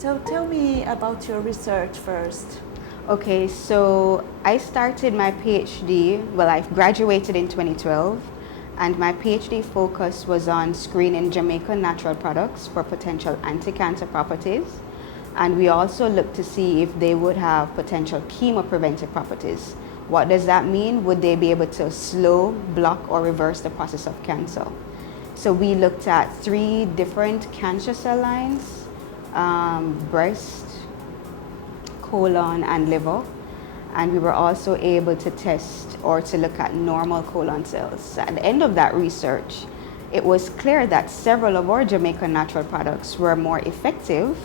So tell me about your research first. Okay, so I started my PhD, well, I graduated in 2012, and my PhD focus was on screening Jamaican natural products for potential anti-cancer properties. And we also looked to see if they would have potential chemopreventive properties. What does that mean? Would they be able to slow, block, or reverse the process of cancer? So we looked at 3 different cancer cell lines, breast, colon, and liver. And we were also able to test or to look at normal colon cells. At the end of that research, it was clear that several of our Jamaican natural products were more effective,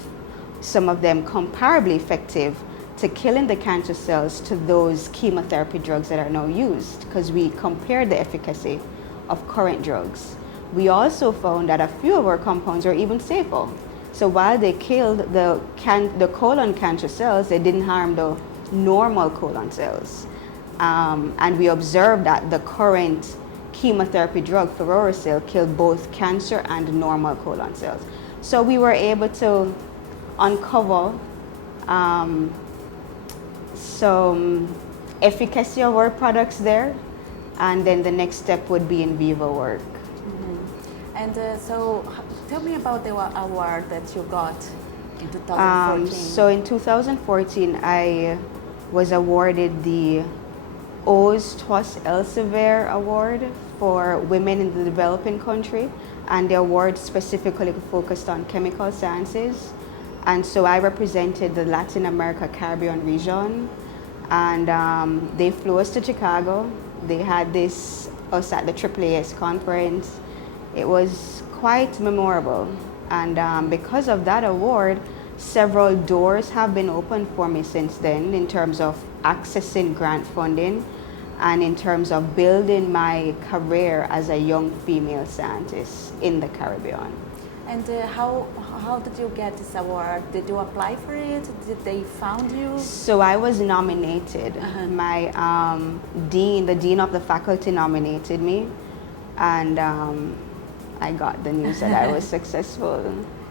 some of them comparably effective, to killing the cancer cells to those chemotherapy drugs that are now used, because we compared the efficacy of current drugs. We also found that a few of our compounds were even safer. So while they killed the colon cancer cells, they didn't harm the normal colon cells. And we observed that the current chemotherapy drug, fluorouracil, killed both cancer and normal colon cells. So we were able to uncover some efficacy of our products there, and then the next step would be in vivo work. And so tell me about the award that you got in 2014. So in 2014, I was awarded the Ose Twas Elsevier Award for women in the developing country, and the award specifically focused on chemical sciences. And so I represented the Latin America Caribbean region, and they flew us to Chicago. They had us at the AAAS conference. It was quite memorable, and because of that award, several doors have been opened for me since then in terms of accessing grant funding and in terms of building my career as a young female scientist in the Caribbean. And how did you get this award? Did you apply for it? Did they found you? So I was nominated. My the dean of the faculty nominated me, and I got the news that I was successful.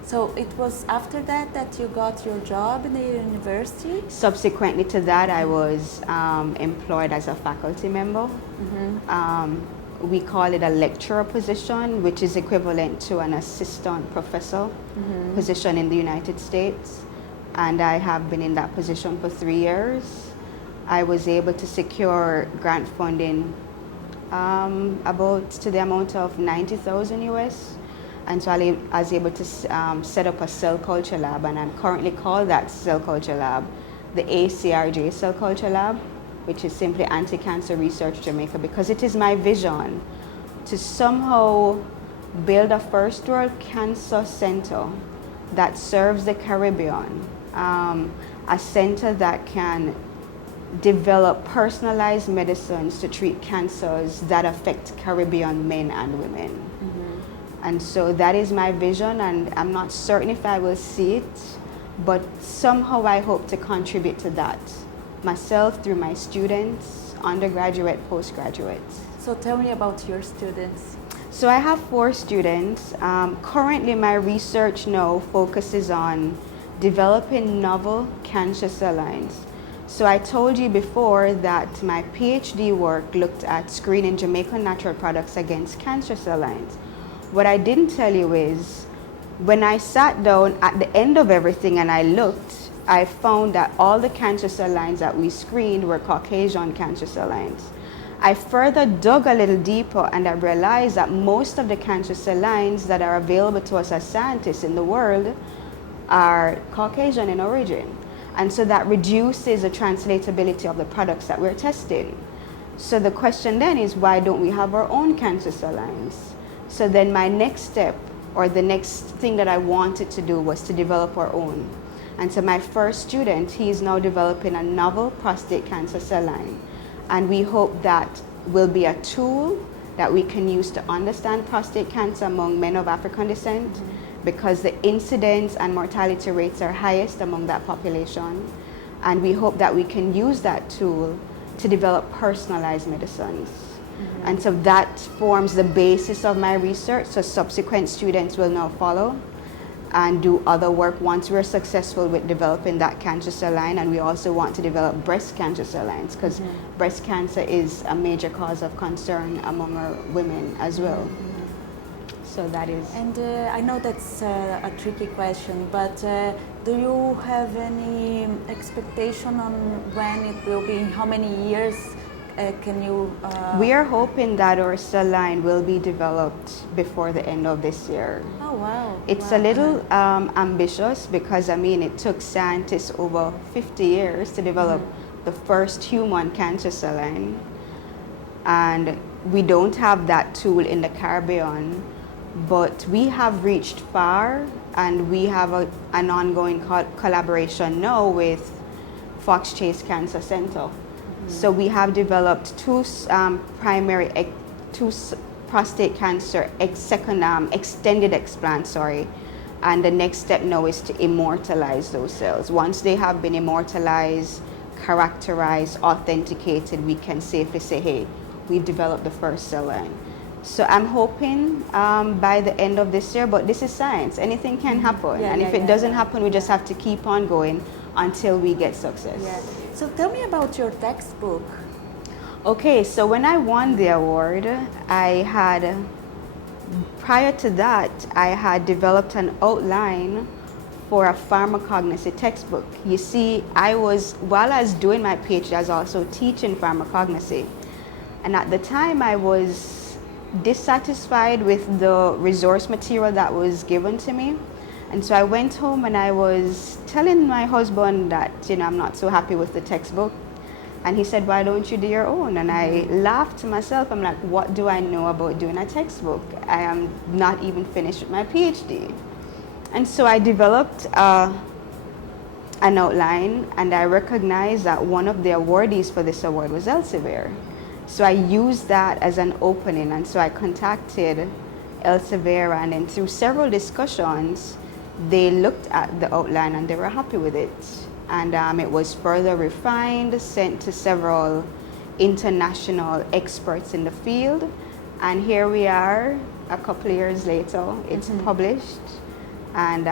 So it was after that you got your job in the university? Subsequently to that, I was employed as a faculty member. We call it a lecturer position, which is equivalent to an assistant professor position in the United States. And I have been in that position for 3 years. I was able to secure grant funding about to the amount of 90,000 US. And so I was able to set up a cell culture lab, and I'm currently called that cell culture lab the ACRJ Cell Culture Lab, which is simply Anti-Cancer Research Jamaica, because it is my vision to somehow build a first world cancer center that serves the Caribbean, a center that can develop personalized medicines to treat cancers that affect Caribbean men and women. And so that is my vision, and I'm not certain if I will see it, but somehow I hope to contribute to that myself through my students, undergraduate, postgraduates. So tell me about your students. So I have 4 students. Currently my research now focuses on developing novel cancer cell lines. So I told you before that my PhD work looked at screening Jamaican natural products against cancer cell lines. What I didn't tell you is, when I sat down at the end of everything and I looked, I found that all the cancer cell lines that we screened were Caucasian cancer cell lines. I further dug a little deeper and I realized that most of the cancer cell lines that are available to us as scientists in the world are Caucasian in origin. And so that reduces the translatability of the products that we're testing. So the question then is, why don't we have our own cancer cell lines? So then my next step, or the next thing that I wanted to do, was to develop our own. And so my first student, he is now developing a novel prostate cancer cell line. And we hope that will be a tool that we can use to understand prostate cancer among men of African descent, because the incidence and mortality rates are highest among that population. And we hope that we can use that tool to develop personalized medicines. And so that forms the basis of my research, so subsequent students will now follow. and do other work once we're successful with developing that cancer cell line, and we also want to develop breast cancer cell lines because breast cancer is a major cause of concern among our women as well. So that is. And I know that's a tricky question, but do you have any expectation on when it will be? How many years can you? We are hoping that our cell line will be developed before the end of this year. Oh wow! It's wow. a little ambitious because I mean it took scientists over 50 years to develop the first human cancer cell line, and we don't have that tool in the Caribbean. But we have reached far, and we have an ongoing collaboration now with Fox Chase Cancer Center. So we have developed two prostate cancer extended explants, and the next step now is to immortalize those cells. Once they have been immortalized, characterized, authenticated, we can safely say, hey, we developed the first cell line. So I'm hoping by the end of this year, but this is science. Anything can happen. Yeah, and if it doesn't happen, we just have to keep on going until we get success. Yeah. So tell me about your textbook. Okay, so when I won the award, prior to that, I had developed an outline for a pharmacognosy textbook. You see, while I was doing my PhD, I was also teaching pharmacognosy. And at the time, I was dissatisfied with the resource material that was given to me. And so I went home and I was telling my husband that, I'm not so happy with the textbook. And he said, why don't you do your own? And I laughed to myself. I'm like, what do I know about doing a textbook? I am not even finished with my PhD. And so I developed an outline, and I recognized that one of the awardees for this award was Elsevier. So I used that as an opening, and so I contacted Elsevier, and then through several discussions, they looked at the outline and they were happy with it. And it was further refined, sent to several international experts in the field, and here we are a couple of years later. It's published, and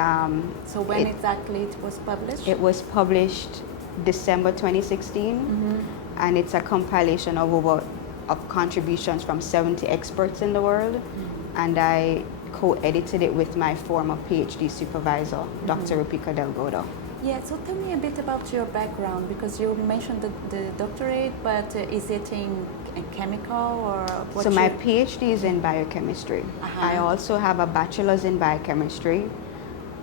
so when exactly it was published? It was published December 2016. And it's a compilation of contributions from 70 experts in the world. And I co-edited it with my former PhD supervisor, Dr. Rupika Delgado. Yeah, so tell me a bit about your background, because you mentioned the doctorate, but is it in chemical or what? So my PhD is in biochemistry. I also have a bachelor's in biochemistry,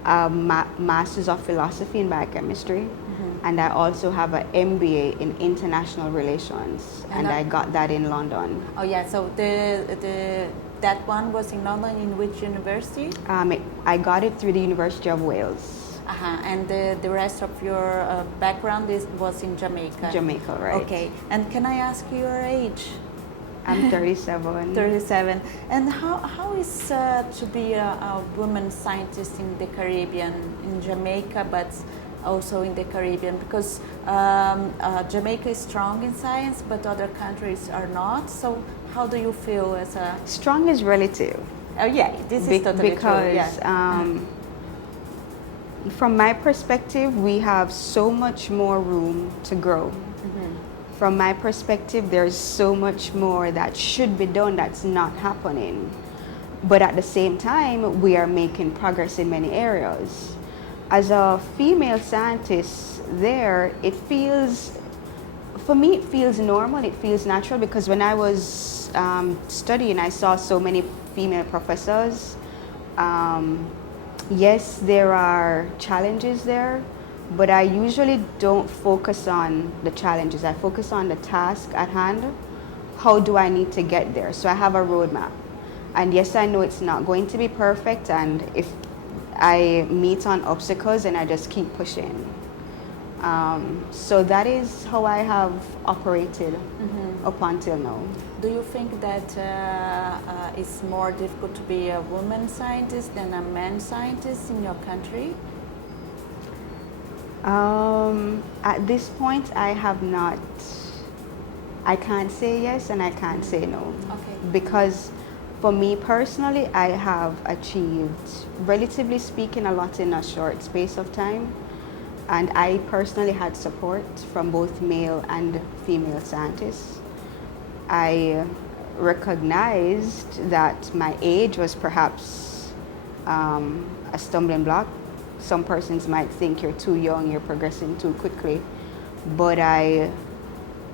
a master's of philosophy in biochemistry, and I also have an MBA in international relations, and I got that in London. Oh yeah, so that one was in London. In which university? I got it through the University of Wales. And the rest of your background was in Jamaica? Jamaica, right. Okay, and can I ask your age? I'm 37. 37. And how is to be a woman scientist in the Caribbean, in Jamaica, but also in the Caribbean? Because Jamaica is strong in science, but other countries are not. So how do you feel as a... Strong is relative. Oh yeah, this is totally because, true. Yeah. From my perspective, we have so much more room to grow. From my perspective, there's so much more that should be done that's not happening. But at the same time, we are making progress in many areas. As a female scientist there, it feels, for me, it feels normal, it feels natural, because when I was studying, I saw so many female professors. Yes, there are challenges there, but I usually don't focus on the challenges. I focus on the task at hand. How do I need to get there? So I have a roadmap. And yes, I know it's not going to be perfect, and if I meet on obstacles, and I just keep pushing. So that is how I have operated up until now. Do you think that it's more difficult to be a woman scientist than a man scientist in your country? At this point, I can't say yes and I can't say no. Okay. Because For me personally, I have achieved, relatively speaking, a lot in a short space of time. And I personally had support from both male and female scientists. I recognized that my age was perhaps a stumbling block. Some persons might think you're too young, you're progressing too quickly. But I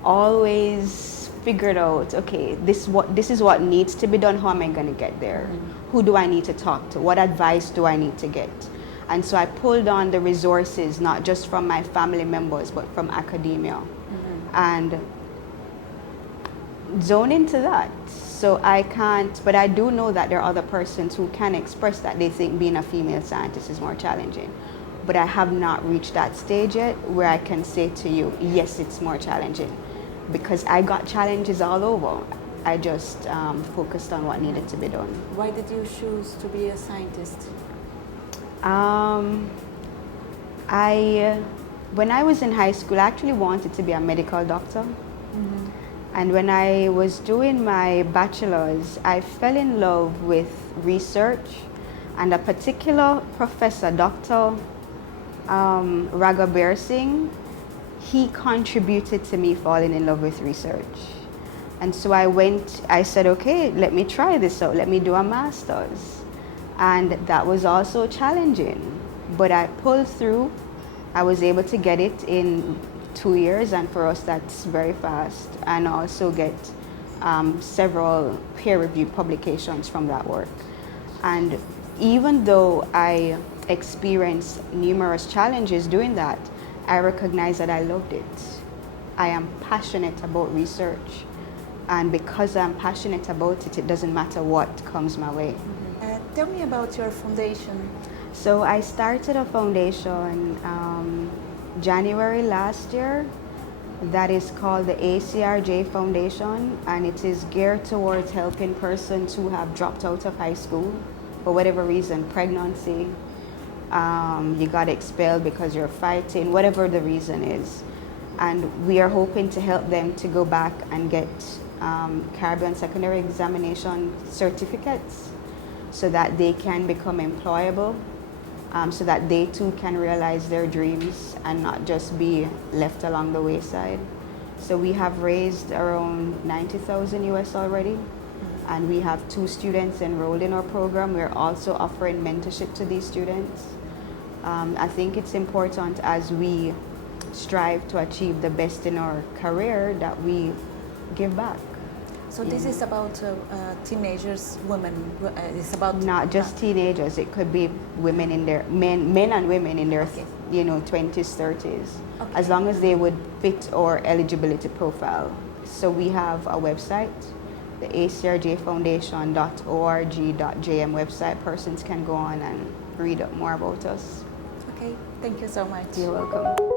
always figured out, okay, this is what needs to be done. How am I going to get there? Who do I need to talk to? What advice do I need to get? And so I pulled on the resources, not just from my family members, but from academia, and zone into that. So I can't, but I do know that there are other persons who can express that they think being a female scientist is more challenging. But I have not reached that stage yet where I can say to you, yes, it's more challenging. Because I got challenges all over. I just focused on what needed to be done. Why did you choose to be a scientist? When I was in high school, I actually wanted to be a medical doctor. And when I was doing my bachelor's, I fell in love with research, and a particular professor, Dr. Raghaber Singh, he contributed to me falling in love with research. And so I said, okay, let me try this out, let me do a master's. And that was also challenging, but I pulled through. I was able to get it in 2 years, and for us that's very fast, and also get several peer-reviewed publications from that work. And even though I experienced numerous challenges doing that, I recognize that I loved it. I am passionate about research, and because I'm passionate about it, it doesn't matter what comes my way. Tell me about your foundation. So I started a foundation January last year that is called the ACRJ Foundation, and it is geared towards helping persons who have dropped out of high school for whatever reason, pregnancy, you got expelled because you're fighting, whatever the reason is. And we are hoping to help them to go back and get Caribbean Secondary Examination certificates so that they can become employable, so that they too can realize their dreams and not just be left along the wayside. So we have raised around 90,000 US already, and we have 2 students enrolled in our program. We're also offering mentorship to these students. I think it's important as we strive to achieve the best in our career that we give back. So this is about teenagers, women. It's about not just teenagers. It could be women in their men and women in their 20s, 30s, as long as they would fit our eligibility profile. So we have a website, the acrjfoundation.org.jm website. Persons can go on and read up more about us. Okay, thank you so much. You're welcome.